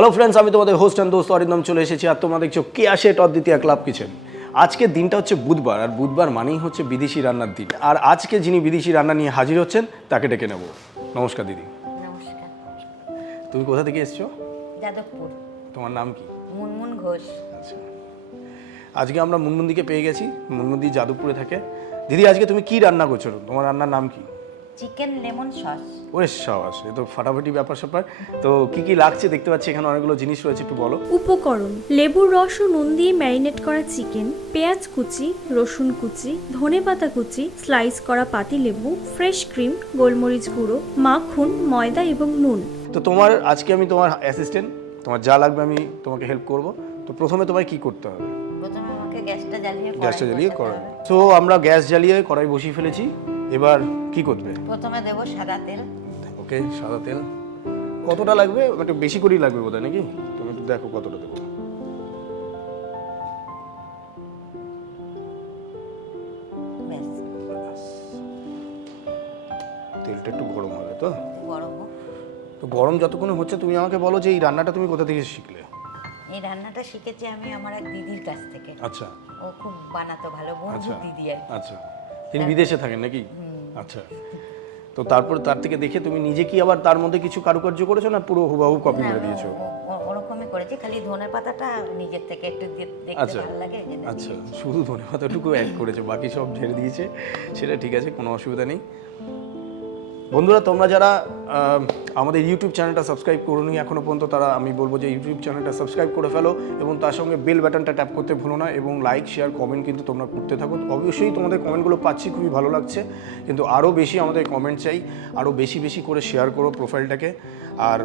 Hello friends, আমি তোমাদের host and দোস্ত অরিন্দম চলে এসেছি আর তোমরা দেখছো কেয়া সেট অদ্বিতীয়া ক্লাব কিচেন। আজকের দিনটা হচ্ছে বুধবার, আর বুধবার মানেই হচ্ছে বিদেশি রান্নার দিন। আর আজকে যিনি বিদেশি রান্না নিয়ে হাজির হচ্ছেন তাকে ডেকে নেব। নমস্কার দিদি। নমস্কার। তুমি কোথা থেকে এসছো? যাদবপুর। তোমার নাম কি? মুনমুন ঘোষ। আচ্ছা, আজকে আমরা মুনমুনদিকে পেয়ে গেছি। মুনমুনদি যাদবপুরে থাকে। দিদি, আজকে তুমি কি রান্না করছো? তোমার রান্নার নাম কি? Chicken lemon sauce. ওরে সাবাস, এ তো ফাটাফাটি ব্যাপার স্যাপার। তো কি কি লাগছে দেখতে পাচ্ছি এখানে অনেকগুলো জিনিস রয়েছে, একটু বলো। উপকরণ: লেবুর রস ও নুন দিয়ে ম্যারিনেট করা চিকেন, পেঁয়াজ কুচি, রসুন কুচি, ধনেপাতা কুচি, স্লাইস করা পাতিলেবু, ফ্রেশ ক্রিম, গোলমরিচ গুঁড়ো, মাখন, ময়দা এবং নুন। তো আজকে আমি তোমার অ্যাসিস্ট্যান্ট, তোমার যা লাগবে আমি তোমাকে হেল্প করব। তো প্রথমে তোমায় কি করতে হবে? প্রথমে আমাকে গ্যাসটা জ্বালিয়ে কড়াই। তো আমরা গ্যাস জ্বালিয়ে কড়াই বসিয়ে ফেলেছি। এবার কি করবে? প্রথমে দেবো সাদা তেল। ওকে, সাদা তেল কতটা লাগবে? একটু বেশি করেই লাগবে বোধহয়, নাকি? তুমি একটু দেখো কতটা দেবো। তেলটা একটু গরম হবে তো? গরম হোক। তো গরম যতক্ষণ হচ্ছে তুমি আমাকে বলো যে এই রান্নাটা তুমি কোথা থেকে শিখলে? এই রান্নাটা শিখেছি আমি আমার এক দিদির কাছ থেকে। আচ্ছা। ও খুব বানাতো, ভালো বন্ধু দিদি আর কি। আচ্ছা, তিনি বিদেশে থাকেন নাকি? আচ্ছা। তো তারপর তার থেকে দেখে তুমি নিজে কি আবার তার মধ্যে কিছু কারুকার্য করেছো, না পুরো হুবহু কপি মেরে দিয়েছো? ওরকমই করেছি, খালি ধনে পাতাটা নিজের থেকে একটু দেখতে ভালো লাগে। আচ্ছা, শুধু ধনে পাতাটুকু অ্যাড করেছে, বাকি সব ঝেড়ে দিয়েছে। সেটা ঠিক আছে, কোনো অসুবিধা নেই। বন্ধুরা, তোমরা যারা আমাদের ইউটিউব চ্যানেলটা সাবস্ক্রাইব করোনি এখনও পর্যন্ত, তারা আমি বলবো যে ইউটিউব চ্যানেলটা সাবস্ক্রাইব করে ফেলো এবং তার সঙ্গে বেল বাটনটা ট্যাপ করতে ভুলো না, এবং লাইক শেয়ার কমেন্ট কিন্তু তোমরা করতে থাকো। অবশ্যই তোমাদের কমেন্টগুলো পাচ্ছি, খুবই ভালো লাগছে, কিন্তু আরও বেশি আমাদের কমেন্ট চাই, আরও বেশি বেশি করে শেয়ার করো প্রোফাইলটাকে। আর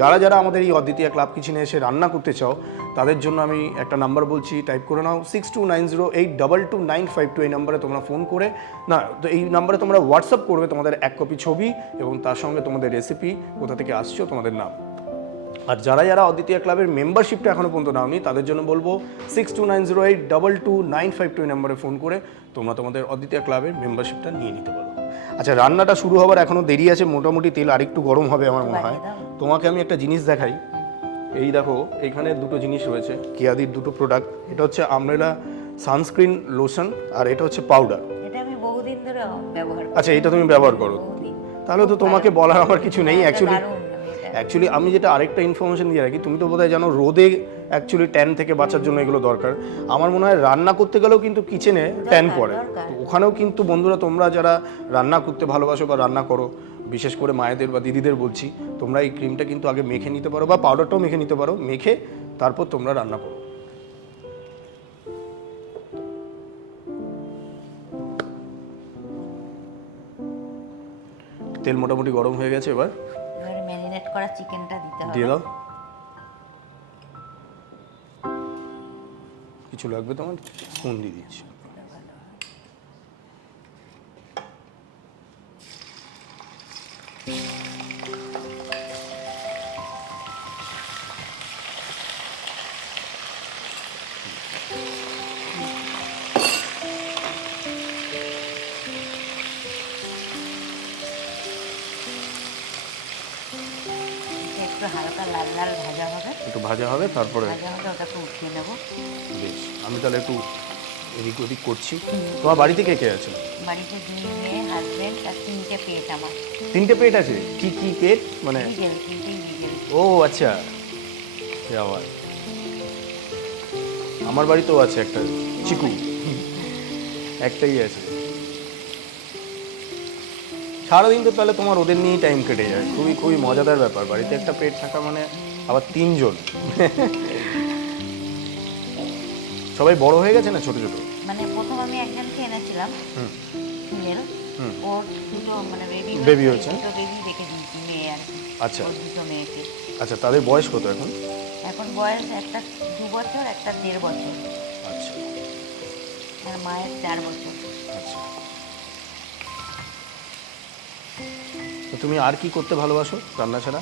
যারা যারা আমাদের এই অদ্বিতীয়া ক্লাব কিচেনে এসে রান্না করতে চাও, তাদের জন্য আমি একটা নাম্বার বলছি, টাইপ করে নাও 6290822952। এই নাম্বারে তোমরা ফোন করে না, তো এই নাম্বারে তোমরা হোয়াটসঅ্যাপ করবে তোমাদের এক কপি ছবি এবং তার সঙ্গে তোমাদের রেসিপি, কোথা থেকে আসছো, তোমাদের নাম। আর যারা যারা অদ্বিতীয়া ক্লাবের মেম্বারশিপটা এখনও পর্যন্ত নাওনি, তাদের জন্য বলবো 6290822952 এই নাম্বারে ফোন করে তোমরা তোমাদের অদ্বিতীয়া ক্লাবের মেম্বারশিপটা নিয়ে নিতে পারো। আচ্ছা, রান্নাটা শুরু হবার এখনও দেরি আছে, মোটামুটি তেল আরেকটু গরম হবে আমার মনে হয়। তোমাকে আমি একটা জিনিস দেখাই। এই দেখো, এখানে দুটো জিনিস রয়েছে, কেয়াদির দুটো প্রোডাক্ট। এটা হচ্ছে আমরেলা সানস্ক্রিন লোশন, আর এটা হচ্ছে পাউডার। এটা আমি বহুদিন ধরে ব্যবহার করি। আচ্ছা, এটা তুমি ব্যবহার করো? তাহলে তো তোমাকে বলার আমার কিছু নেই। অ্যাকচুয়ালি আমি যেটা আরেকটা ইনফরমেশন দিয়ে রাখি, তুমি তো বোধহয় জানো রোদে অ্যাকচুয়ালি ট্যান থেকে বাঁচার জন্য এগুলো দরকার। আমার মনে হয় রান্না করতে গেলেও কিন্তু কিচেনে ট্যান পড়ে, তো ওখানেও কিন্তু বন্ধুরা তোমরা যারা রান্না করতে ভালোবাসো বা রান্না করো, বিশেষ করে মায়েদের বা দিদিদের বলছি, তোমরা এই ক্রিমটা কিন্তু আগে মেখে নিতে পারো, বা পাউডারটাও মেখে নিতে পারো। মেখে তারপর তোমরা রান্না করো। তেল মোটামুটি গরম হয়ে গেছে, এবার ম্যারিনেট করা চিকেনটা দিতে হবে। দিয়ে দাও। কিছু লাগবে তোমার? ফোন দিয়ে দিয়েছি। একটু হালকা লাল লাল ভাজা হবে, একটু ভাজা হবে, তারপরে ওটাকে উঠিয়ে নেব। বেশ, আমি তাহলে একটু এদিক ওদিক করছি। তোমার বাড়িতে কে কে আছে? বাড়িতে 2 মেয়ে, হাজবেন্ড আর 3টে পেট আমার। 3টে পেট আছে? কি কি পেট মানে? ও আচ্ছা, আবার আমার বাড়িতেও আছে একটা চিকু, একটাই আছে। সারাদিন তো তাহলে তোমার ওদের নিয়েই টাইম কেটে যায়। খুবই খুবই মজাদার ব্যাপার, বাড়িতে একটা পেট থাকা মানে। আবার 3 জন। সবাই বড় হয়ে গেছে না ছোট ছোট? মানে প্রথম আমি একজনকে এনেছিলাম ফিমেল, ওর দুটো মানে বেবি হয়েছে, দুটো বেবি রেখে দিয়েছি, মেয়ে আর কি। আচ্ছা, দুটো মেয়েকে। আচ্ছা, তাদের বয়স কত এখন? এখন বয়স একটা 2 বছর, একটা 1.5 বছর। আচ্ছা, আর মায়ের 4 বছর। আচ্ছা। তো তুমি আর কি করতে ভালোবাসো রান্না ছাড়া,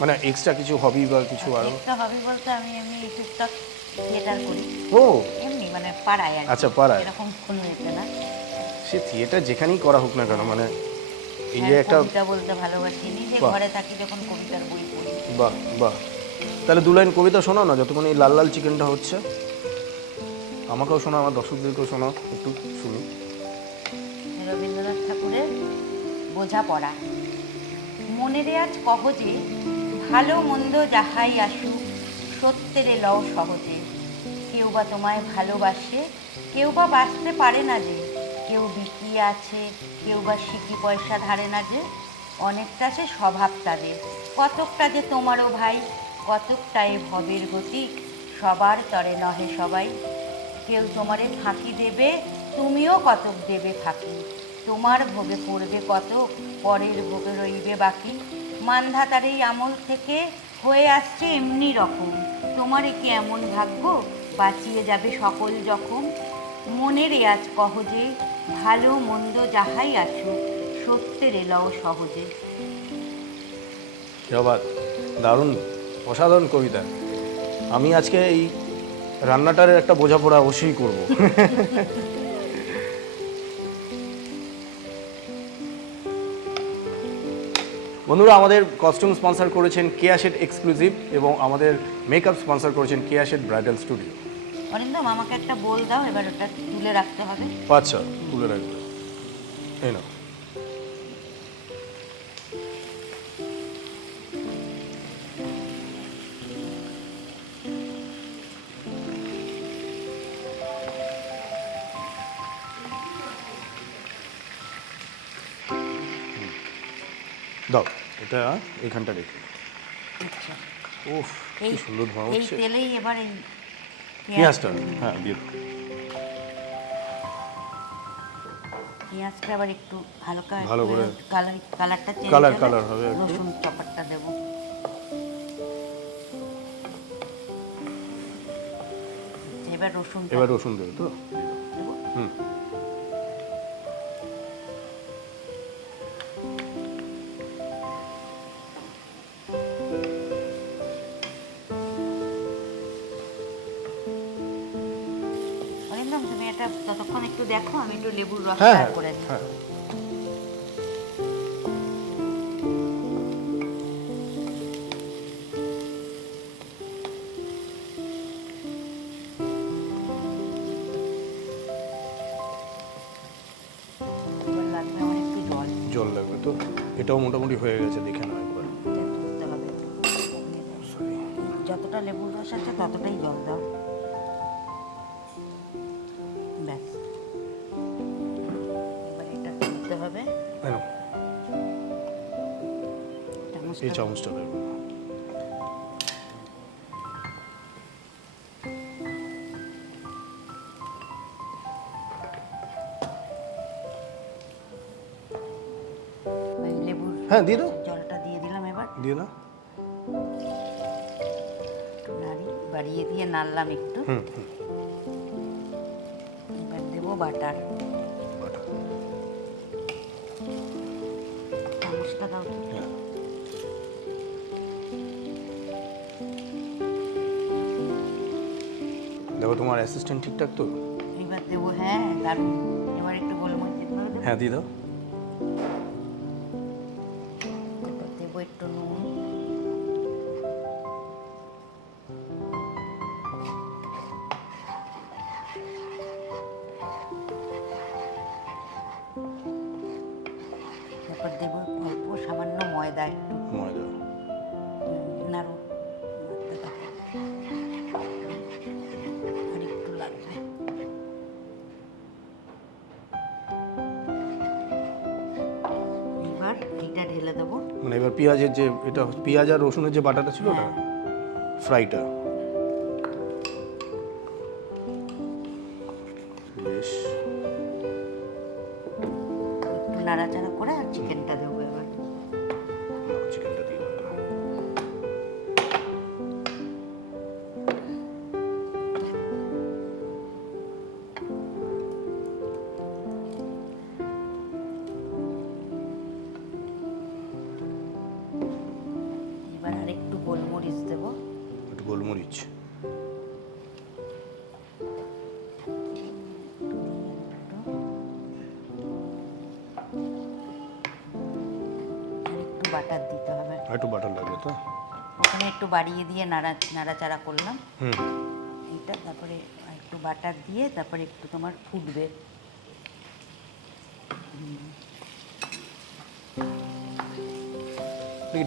মানে এক্সট্রা কিছু হবি বা কিছু আরো? এক্সট্রা হবি বলতে আমি এমনি টুকটাক থিয়েটার করি। ও এমনি মানে পাড়ায় আর কি। আচ্ছা, পাড়ায়। এরকম কোনো এতে না। সে থিয়েটার যেখানেই করা হোক না কেন, মানে এই যে একটা কবিতা বলতে ভালোবাসি, নিজে ঘরে থাকি যখন কবিতার বই পড়ি। বাহ বাহ, তাহলে 2 লাইন কবিতা শোনাও না, যতক্ষণ এই লাল লাল চিকেনটা হচ্ছে। আমাকেও শোনাও, আমার দর্শকদেরকেও শোনাও, একটু শুনি। রবীন্দ্রনাথ ঠাকুরের বোঝাপড়া। মনের আজ কহজে, ভালো মন্দ যাহাই আসুক, সত্যের লও সহজে। কেউ বা তোমায় ভালোবাসে, কেউ বা বাঁচতে পারে না যে, কেউ বিকিয়ে আছে, কেউ বা সিকি পয়সা ধারে না যে। অনেকটা সে স্বভাব তাদের, কতকটা যে তোমারও ভাই, কতকটা এ ভবের গতি, সবার তরে নহে সবাই। কেউ তোমারে ফাঁকি দেবে, তুমিও কতক দেবে ফাঁকি। তোমার ভোগে পড়বে কতক, পরের ভোগে রইবে বাকি। মানধাতার এই আমল থেকে হয়ে আসছে এমনি রকম, তোমার কি এমন ভাগ্য, বাঁচিয়ে যাবে সকল জখম। মনের আজ কহজে, ভালো মন্দ যাহাই আসুক, সত্যের এলাও সহজে। কি বাত, দারুণ, অসাধারণ কবিতা। আমি আজকে এই রান্নাটার একটা বোঝাপড়া অবশ্যই করব। বন্ধুরা, আমাদের কস্টিউম স্পন্সর করেছেন কেয়া শেঠ এক্সক্লুসিভ এবং আমাদের মেকআপ স্পন্সর করেছেন কেয়া শেঠ ব্রাইডাল স্টুডিও। অরিন্দম, আমাকে একটা বোল দাও, এবার ওটা তুলে রাখতে হবে। আচ্ছা, তুলে রাখবে, এই নাও। দাও, এটা এইখানটা রেখে। আচ্ছা, উফ, কি সুন্দর ধোঁয়া এই হচ্ছে। তেলেই এবার এই পেঁয়াজটা, হ্যাঁ দিয়ে দাও। পেঁয়াজটা আবার একটু হালকা ভালো করে কালারটা চেঞ্জ কালার হবে একটু। রসুন চপারটা দেবো। এবার রসুন দেবে তো? দেবো। হুম। অরিন্দম, তুমি এটা ততক্ষণ একটু দেখো, আমি একটু লেবুর রস হ্যাঁ অ্যাড করে দিই। হ্যাঁ। এবার লাগবে আমার একটু জল, জল লাগবে তো? এটাও মোটামুটি হয়ে গেছে, দেখে নাও একবার। এটা তুলতে হবে। যতটা লেবুর রস আছে ততটাই জল দাও, ব্যাস। এবার এটা তুলতে হবে। এই নাও, এই চামচটা চামচটা দেবে। ওই লেবুর হ্যাঁ, দিয়ে দাও। জলটা দিয়ে দিলাম। এবার দিয়ে দাও। বাড়িয়ে দিয়ে নাড়লাম একটু। হুম। এবার দেবো বাটার। চামচটা দাও তো। হ্যাঁ। দেখো, তোমার অ্যাসিস্ট্যান্ট ঠিকঠাক তো? এবার দেবো, হ্যাঁ দারুণ। এবার একটু গোলমরিচের গুঁড়ো দেবো। হ্যাঁ, দিয়ে দাও। এবার দেবো একটু নুন। তারপর দেবো অল্প সামান্য ময়দা, একটু ময়দা। নাড়ু, নাড়তে থাকো। আর একটু লাগবে। এবার এইটা ঢেলে দেবো। মানে এবার পেঁয়াজের যে, এটা পেঁয়াজ আর রসুনের যে বাটাটা ছিল, ওটা ফ্রাইটা। বেশ, একটু নাড়াচাড়া করে আর চিকেনটা দেবো এবার। চিকেনটা দিয়ে দাও। এবার আর একটু গোলমরিচ দেবো। একটু গোলমরিচ। আর একটু বাটার দিতে হবে। আর একটু বাটার লাগবে তো? ওখানে একটু বাড়িয়ে দিয়ে নাড়াচাড়া করলাম। এইটা তারপরে একটু বাটার দিয়ে তারপরে একটু তোমার ফুটবে।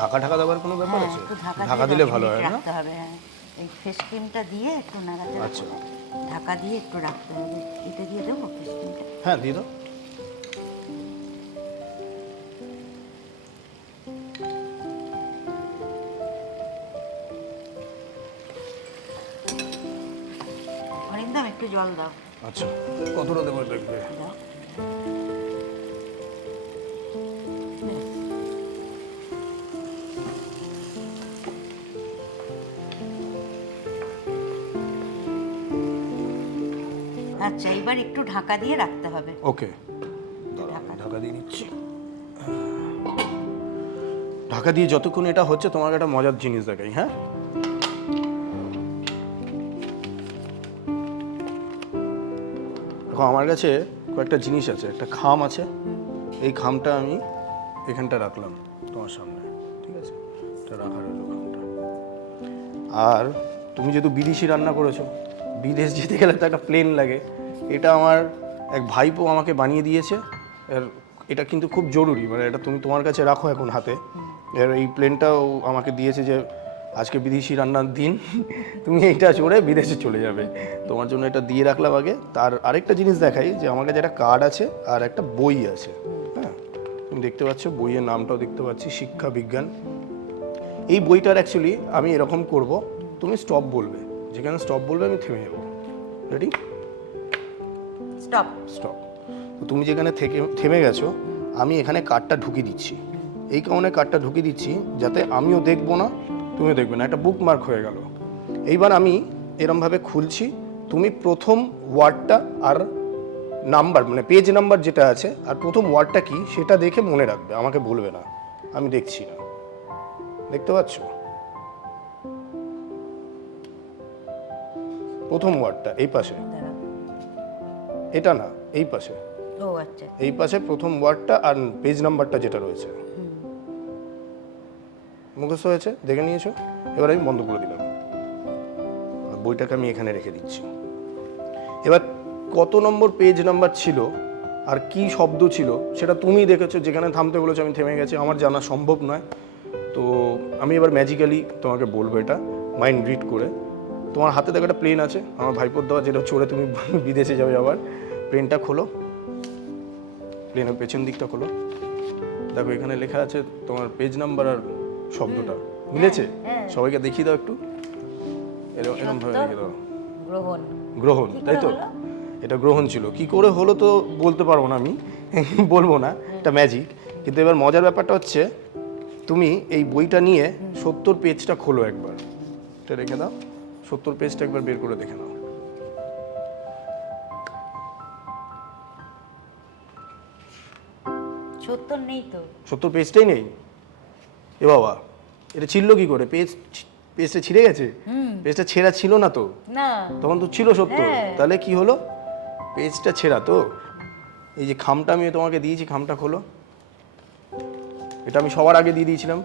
ঢাকা ঢাকা দেওয়ার কোনো ব্যাপার আছে? একটু ঢাকা দিলে ভালো হয় না? রাখতে হবে। হ্যাঁ, এই ফেস ক্রিমটা দিয়ে একটু নাড়াচাড়া আচ্ছা, করে ঢাকা দিয়ে একটু রাখতে হবে। এটা দিয়ে দেবো ফেস ক্রিমটা? হ্যাঁ দিয়ে দাও। অরিন্দম একটু জল দাও। আচ্ছা, কতটা দেবো দেখবে? দাও। আচ্ছা, এবার একটু ঢাকা দিয়ে রাখতে হবে। ওকে, ঢাকা দিয়ে নিচ্ছি। ঢাকা দিয়ে যতক্ষণ এটা হচ্ছে তোমাকে একটা মজার জিনিস দেখাই। হ্যাঁ, দেখো আমার কাছে কয়েকটা জিনিস আছে। একটা খাম আছে, এই খামটা আমি এখানটা রাখলাম তোমার সামনে, ঠিক আছে? এটা রাখা রইল খামটা। আর তুমি যেহেতু বিদেশি রান্না করেছো, বিদেশ যেতে গেলে তো একটা প্লেন লাগে। এটা আমার এক ভাইপো আমাকে বানিয়ে দিয়েছে। এর এটা কিন্তু খুব জরুরি, মানে এটা তুমি তোমার কাছে রাখো এখন হাতে। এর এই প্লেনটাও আমাকে দিয়েছে যে আজকে বিদেশি রান্নার দিন, তুমি এইটা চড়ে বিদেশে চলে যাবে, তোমার জন্য এটা দিয়ে রাখলাম আগে। তার আরেকটা জিনিস দেখাই যে আমার কাছে একটা কার্ড আছে আর একটা বই আছে। হ্যাঁ, তুমি দেখতে পাচ্ছ বইয়ের নামটাও দেখতে পাচ্ছি, শিক্ষা বিজ্ঞান। এই বইটার অ্যাকচুয়ালি আমি এরকম করব, তুমি স্টপ বলবে, যেখানে স্টপ বলবে আমি থেমে যাবো। রেডি? স্টপ। স্টপ। তো তুমি যেখানে থেমে গেছো, আমি এখানে কার্ডটা ঢুকিয়ে দিচ্ছি। এই কারণে কার্ডটা ঢুকিয়ে দিচ্ছি যাতে আমিও দেখবো না, তুমিও দেখবে না, একটা বুকমার্ক হয়ে গেল। এইবার আমি এরমভাবে খুলছি, তুমি প্রথম ওয়ার্ডটা আর নাম্বার, মানে পেজ নাম্বার যেটা আছে আর প্রথম ওয়ার্ডটা কি সেটা দেখে মনে রাখবে, আমাকে বলবে না, আমি দেখছি না। দেখতে পাচ্ছ প্রথম ওয়ার্ডটা এই পাশে, এটা না এই পাশে, ও আচ্ছা, এই পাশে প্রথম ওয়ার্ডটা আর পেজ নাম্বারটা যেটা রয়েছে। মুখস্থ হয়েছে? দেখে নিয়েছো? এবার আমি বন্ধ করে দিলাম, বইটাকে আমি এখানে রেখে দিচ্ছি। এবার কত নম্বর পেজ নাম্বার ছিল আর কি শব্দ ছিল সেটা তুমি দেখেছো, যেখানে থামতে বলেছো আমি থেমে গেছি, আমার জানা সম্ভব নয়। তো আমি এবার ম্যাজিক্যালি তোমাকে বলবো এটা মাইন্ড রিড করে। তোমার হাতে দেখো একটা প্লেন আছে, আমার ভাইপোর দেওয়া, যেটা চড়ে তুমি বিদেশে যাবে আবার। প্লেনটা খোলো, প্লেনের পেছন দিকটা খোলো, দেখো এখানে লেখা আছে তোমার পেজ নাম্বার আর শব্দটা মিলেছে। সবাইকে দেখিয়ে দাও একটু, এরকম ভাবে দেখিয়ে দাও। গ্রহণ। গ্রহণ, তাই তো? এটা গ্রহণ ছিল। কি করে হলো তো বলতে পারবো না আমি, বলবো না, এটা ম্যাজিক। কিন্তু এবার মজার ব্যাপারটা হচ্ছে তুমি এই বইটা নিয়ে 70 পেজটা খোলো একবার, এটা রেখে দাও, 70 পেজটা একবার বের করে দেখে নাও। সত্তর নেই তো, 70 পেজটাই নেই। এ বাবা, এটা ছিল কি করে? পেজটা ছিঁড়ে গেছে? পেজটা ছেঁড়া ছিল না তো, না তখন তো ছিল 70। তাহলে কি হলো? পেজটা ছেঁড়া তো। এই যে খামটা আমি তোমাকে দিয়েছি, খামটা খোলো, এটা আমি সবার আগে দিয়ে দিয়েছিলাম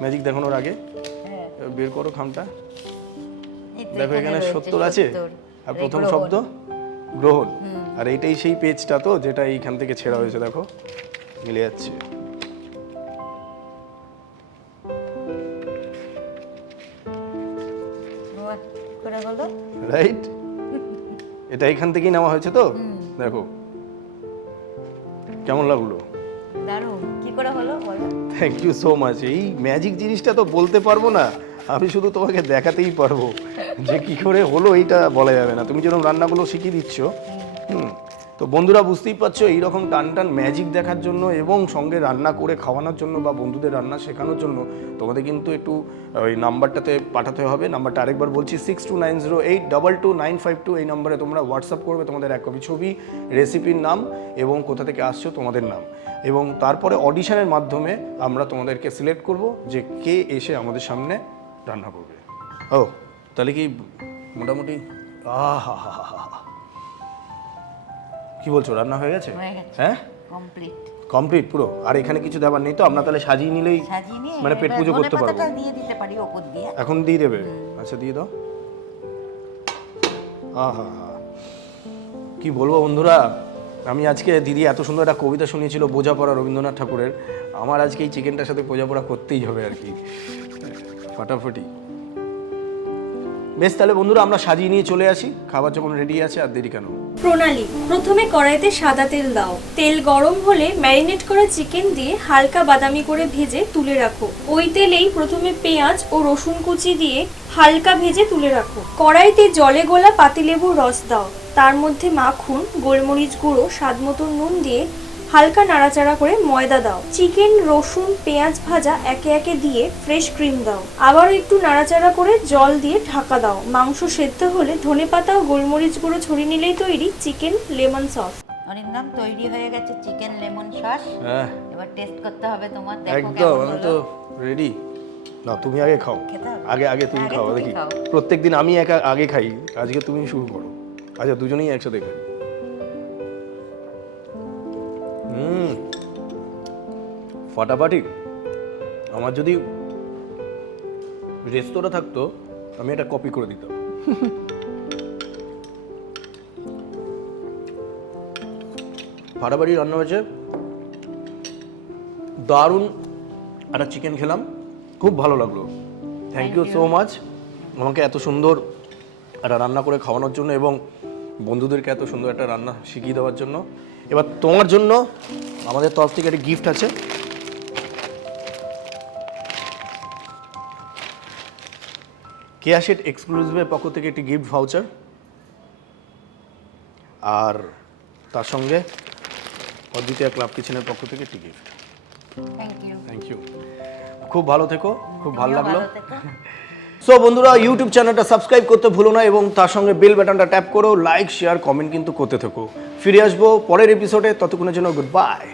ম্যাজিক দেখানোর আগে। বের করো খামটা, দেখো এখানে 70 আছে আর প্রথম শব্দ গ্রহণ। আর এইটাই সেই পেজটা তো যেটা এইখান থেকে ছেঁড়া হয়েছে, দেখো মিলে যাচ্ছে। রাইট, এটা এখান থেকেই নেওয়া হয়েছে তো। দেখো কেমন লাগলো? দারুণ। কি করে হলো বলো? Thank you so much. এই ম্যাজিক জিনিসটা তো বলতে পারবো না, আমি শুধু তোমাকে দেখাতেই পারবো। যে কি করে হলো এইটা বলা যাবে না, তুমি যেরকম রান্নাগুলো শিখিয়ে দিচ্ছ। তো বন্ধুরা বুঝতেই পারছো, এইরকম টান টান ম্যাজিক দেখার জন্য এবং সঙ্গে রান্না করে খাওয়ানোর জন্য বা বন্ধুদের রান্না শেখানোর জন্য তোমাদের কিন্তু একটু ওই নাম্বারটাতে পাঠাতে হবে। নাম্বারটা আরেকবার বলছি, 6290822952। এই নাম্বারে তোমরা হোয়াটসঅ্যাপ করবে তোমাদের এক কপি ছবি, রেসিপির নাম এবং কোথা থেকে আসছো তোমাদের নাম, এবং তারপরে অডিশনের মাধ্যমে আমরা তোমাদেরকে সিলেক্ট করব যে কে এসে আমাদের সামনে রান্না করবে। ও তাহলে কি মোটামুটি কি বলছো, রান্না হয়ে গেছে? হয়ে গেছে, হ্যাঁ কমপ্লিট। কমপ্লিট পুরো? আর এখানে কিছু দেওয়ার নেই তো? আমরা তাহলে সাজিয়ে নিলেই সাজিয়ে নিয়ে মানে পেট পুজো করতে পারবো? ধনেপাতাটা দিয়ে দিতে পারি ওপর দিয়ে। এখন দিয়ে দেবে? আচ্ছা দিয়ে দাও। আহা, কি বলবো বন্ধুরা, আমি আজকে দিদি এত সুন্দর একটা কবিতা শুনিয়েছিল বোঝাপড়া রবীন্দ্রনাথ ঠাকুরের, আমার আজকে এই চিকেনটার সাথে বোঝাপড়া করতেই হবে আর কি, ফাটাফাটি। বেশ তাহলে বন্ধুরা আমরা সাজিয়ে নিয়ে চলে আসি, খাবার যখন রেডি আছে আর দেরি কেন। প্রণালী: প্রথমে কড়াইতে সাদা তেল দাও। তেল গরম হলে ম্যারিনেট করা চিকেন দিয়ে হালকা বাদামি করে ভেজে তুলে রাখো। ওই তেলেই প্রথমে পেঁয়াজ ও রসুন কুচি দিয়ে হালকা ভেজে তুলে রাখো। কড়াইতে জলে গোলা পাতিলেবুর রস দাও। তার মধ্যে মাখন, গোলমরিচ গুঁড়ো, স্বাদ মতো নুন দিয়ে হালকা নাড়াচাড়া করে ময়দা দাও। চিকেন, রসুন, পেঁয়াজ ভাজা একে একে দিয়ে ফ্রেশ ক্রিম দাও। আবারও একটু নাড়াচাড়া করে জল দিয়ে ঢাকা দাও। মাংস সেদ্ধ হলে ধনেপাতা ও গোলমরিচ গুঁড়ো ছড়িয়ে নিলেই তৈরি চিকেন লেমন সস। অরিন্দম, তৈরি হয়ে গেছে চিকেন লেমন সস। হ্যাঁ এবার টেস্ট করতে হবে তোমার, দেখো একদম, কেমন আমি তো হলো। রেডি। না তুমি আগে খাও, খেতে হবে? আগে তুমি আগে খাও তুমি দেখি। খাও। প্রত্যেকদিন আমি একা আগে খাই, আজকে তুমি শুরু করো। আচ্ছা দুজনেই একসাথে খাই। ফাটাফাটি। আমার যদি রেস্তোরাঁ থাকতো আমি এটা কপি করে দিতাম। ফাটাফাটি রান্না হয়েছে, দারুণ একটা চিকেন খেলাম, খুব ভালো লাগলো। থ্যাংক ইউ সো মাচ আমাকে এত সুন্দর একটা রান্না করে খাওয়ানোর জন্য এবং বন্ধুদেরকে এত সুন্দর একটা রান্না শিখিয়ে দেওয়ার জন্য। এবার তোমার জন্য আমাদের তরফ থেকে একটা গিফট আছে। কেয়া সেট এক্সক্লুসিভের পক্ষ থেকে একটি গিফট ভাউচার, আর তার সঙ্গে অদ্বিতীয়া ক্লাব কিচেনের পক্ষ থেকে একটি গিফট। Thank you. খুব ভালো থেকো, খুব ভালো লাগলো। সো বন্ধুরা ইউটিউব চ্যানেলটা সাবস্ক্রাইব করতে ভুলো না এবং তার সঙ্গে বেল বাটনটা ট্যাপ করো, লাইক শেয়ার কমেন্ট কিন্তু করতে থেকো। ফিরে আসবো পরের এপিসোডে, ততক্ষণের জন্য গুড বাই।